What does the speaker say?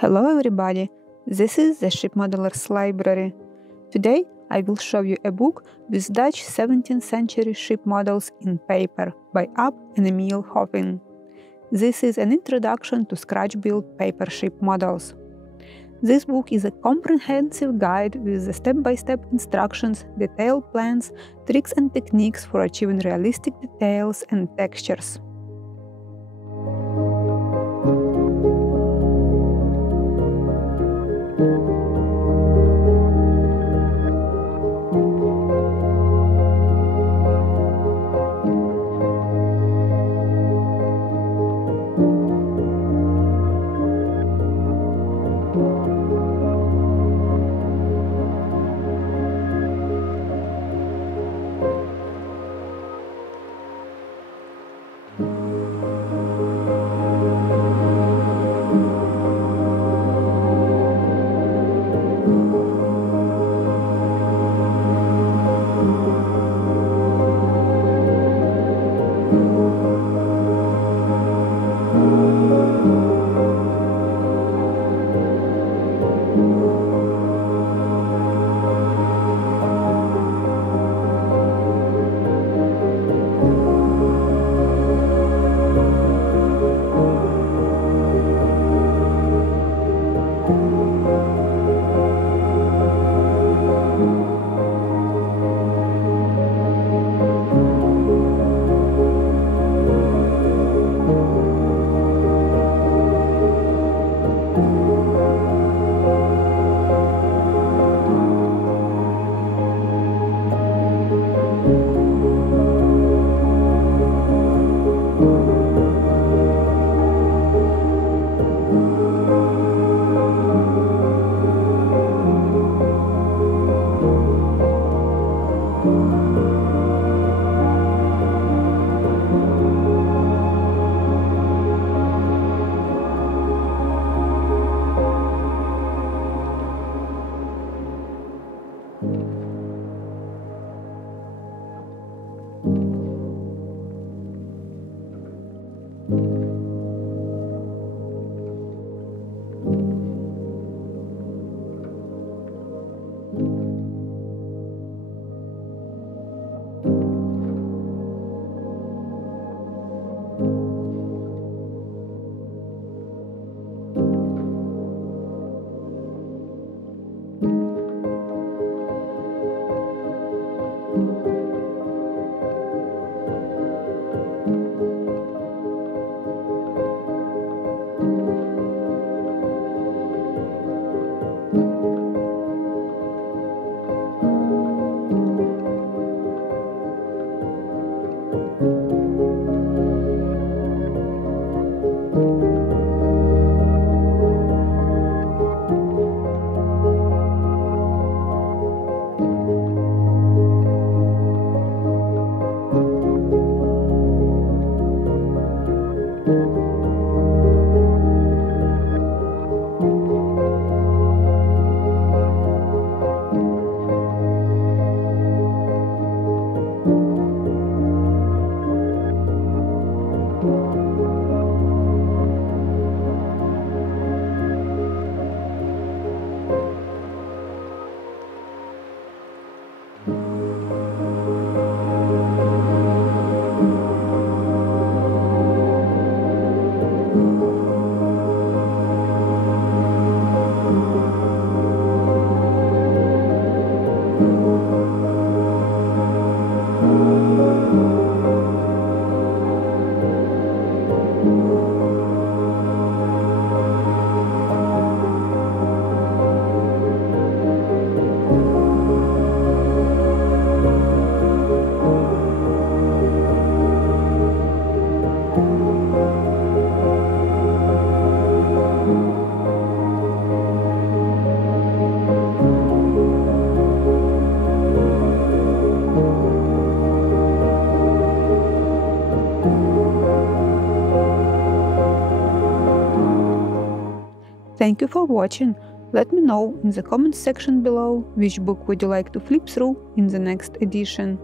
Hello everybody, this is the Ship Modelers Library. Today I will show you a book with Dutch 17th century ship models in paper by Ab and Emile Hoffing. This is an introduction to scratch-built paper ship models. This book is a comprehensive guide with the step-by-step instructions, detailed plans, tricks and techniques for achieving realistic details and textures. Thank you for watching. Let me know in the comments section below which book would you like to flip through in the next edition.